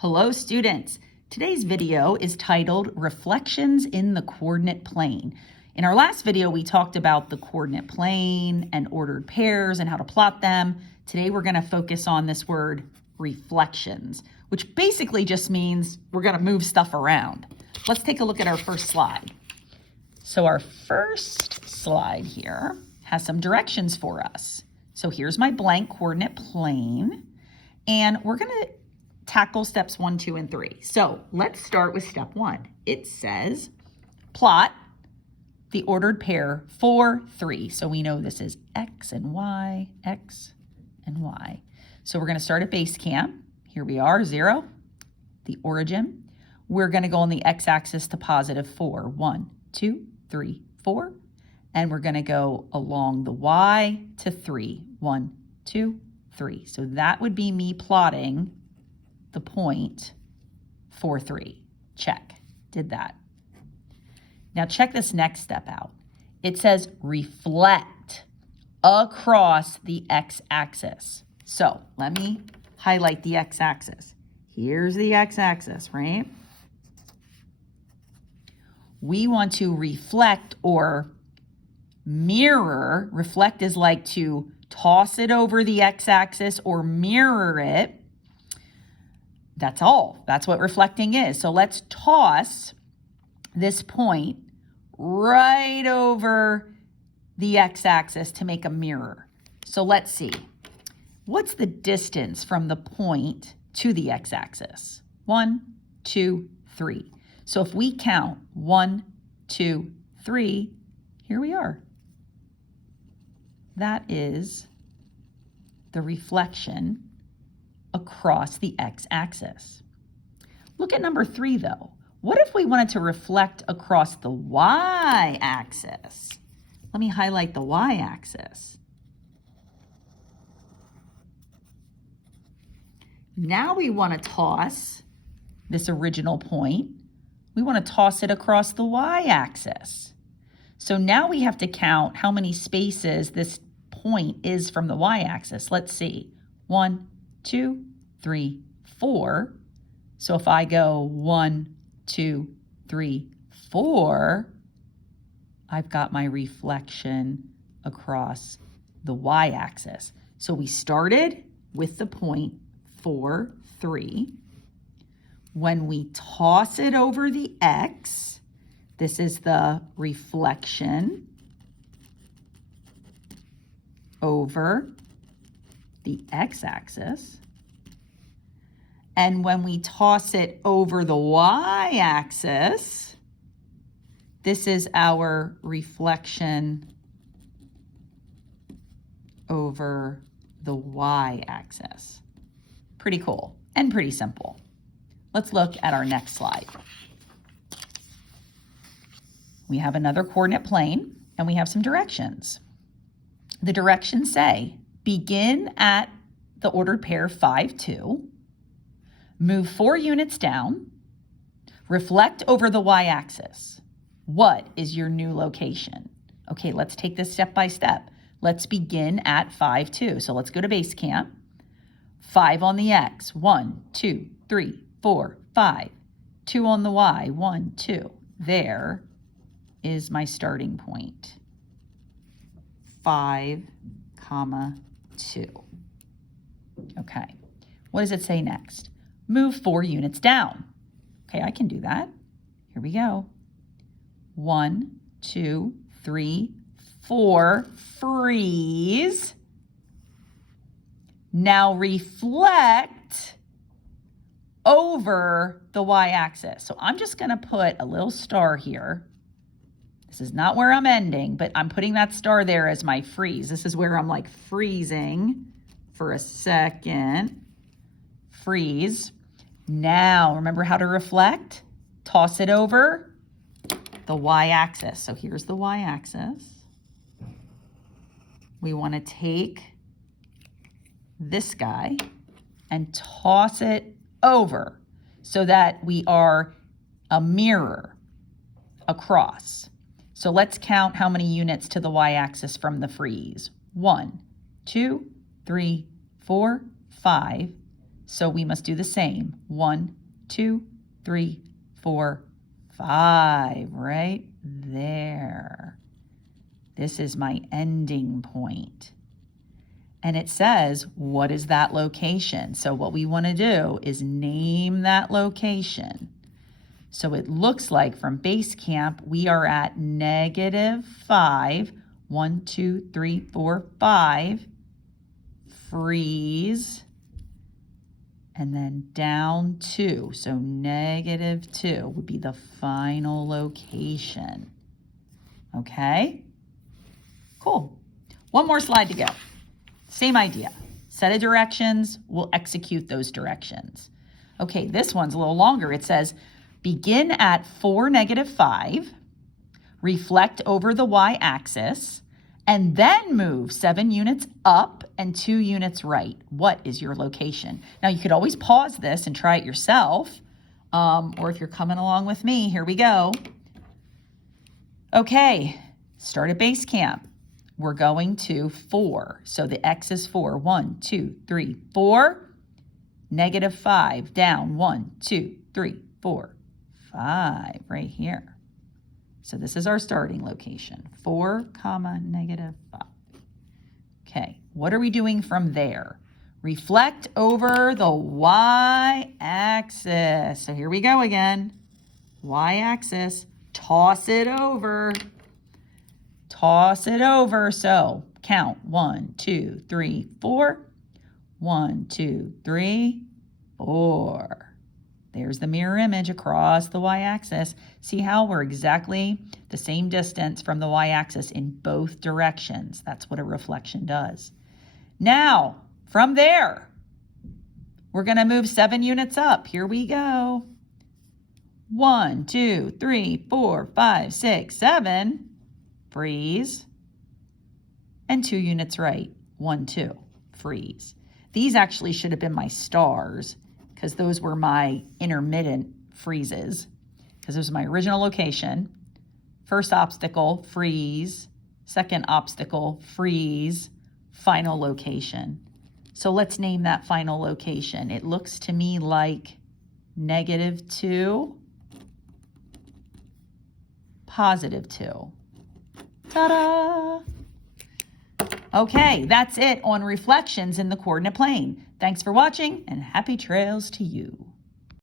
Hello students! Today's video is titled Reflections in the Coordinate Plane. In our last video, we talked about the coordinate plane and ordered pairs and how to plot them. Today, we're going to focus on this word reflections, which basically just means we're going to move stuff around. Let's take a look at our first slide. So our first slide here has some directions for us. So here's my blank coordinate plane, and we're going to tackle steps 1, 2, and 3. So let's start with step 1. It says plot the ordered pair 4, 3. So we know this is X and Y, X and Y. So we're going to start at base camp. Here we are, 0, the origin. We're going to go on the x-axis to positive 4. 1, 2, 3, 4. And we're going to go along the y to 3. 1, 2, 3. So that would be me plotting the point 4, 3. Check. Did that. Now check this next step out. It says reflect across the x-axis. So let me highlight the x-axis. Here's the x-axis, right? We want to reflect or mirror. Reflect is like to toss it over the x-axis or mirror it. That's all. That's what reflecting is. So let's toss this point right over the x-axis to make a mirror. So let's see. What's the distance from the point to the x-axis? 1, 2, 3. So if we count 1, 2, 3, here we are. That is the reflection across the x-axis. Look at number 3 though. What if we wanted to reflect across the y-axis? Let me highlight the y-axis. Now we want to toss this original point. We want to toss it across the y-axis. So now we have to count how many spaces this point is from the y-axis. Let's see. 1, 2, 3, 4. So if I go 1, 2, 3, 4, I've got my reflection across the y-axis. So we started with the point 4, 3. When we toss it over the x, this is the reflection over the x-axis. And when we toss it over the y-axis, this is our reflection over the y-axis. Pretty cool and pretty simple. Let's look at our next slide. We have another coordinate plane and we have some directions. The directions say begin at the ordered pair 5, 2, move 4 units down, reflect over the y-axis. What is your new location? Okay, let's take this step by step. Let's begin at 5, 2. So let's go to base camp. 5 on the x, 1, 2, 3, 4, 5. 2 on the y, 1, 2. There is my starting point. 5, 2. Okay, what does it say next? Move 4 units down. Okay, I can do that. Here we go. 1, 2, 3, 4. Freeze. Now reflect over the y-axis. So I'm just going to put a little star here. This is not where I'm ending, but I'm putting that star there as my freeze. This is where I'm like freezing for a second. Freeze. Now, remember how to reflect? Toss it over the y-axis. So here's the y-axis. We want to take this guy and toss it over so that we are a mirror across. So let's count how many units to the y-axis from the freeze. 1, 2, 3, 4, 5, So we must do the same. 1, 2, 3, 4, 5, right there. This is my ending point. And it says, what is that location? So what we want to do is name that location. So it looks like from base camp, we are at -5. 1, 2, 3, 4, 5. Freeze. And then down 2. So -2 would be the final location. Okay? Cool. One more slide to go. Same idea. Set of directions, we'll execute those directions. Okay, this one's a little longer. It says, begin at 4, -5, reflect over the y-axis, and then move 7 units up and 2 units right. What is your location? Now, you could always pause this and try it yourself, or if you're coming along with me, here we go. Okay, start at base camp. We're going to 4. So the X is 4. 1, 2, 3, 4. -5. Down. 1, 2, 3, 4, 5. Right here. So this is our starting location. 4, -5. Okay. What are we doing from there? Reflect over the y-axis. So here we go again. Y-axis. Toss it over. Toss it over. So count 1, 2, 3, 4. 1, 2, 3, 4. There's the mirror image across the y-axis. See how we're exactly the same distance from the y-axis in both directions. That's what a reflection does. Now, from there, we're going to move 7 units up. Here we go. 1, 2, 3, 4, 5, 6, 7. Freeze. And 2 units right. 1, 2. Freeze. These actually should have been my stars because those were my intermittent freezes because this was my original location. First obstacle, freeze. Second obstacle, freeze. Final location. So let's name that final location. It looks to me like -2, +2. Ta-da! Okay, that's it on reflections in the coordinate plane. Thanks for watching and happy trails to you.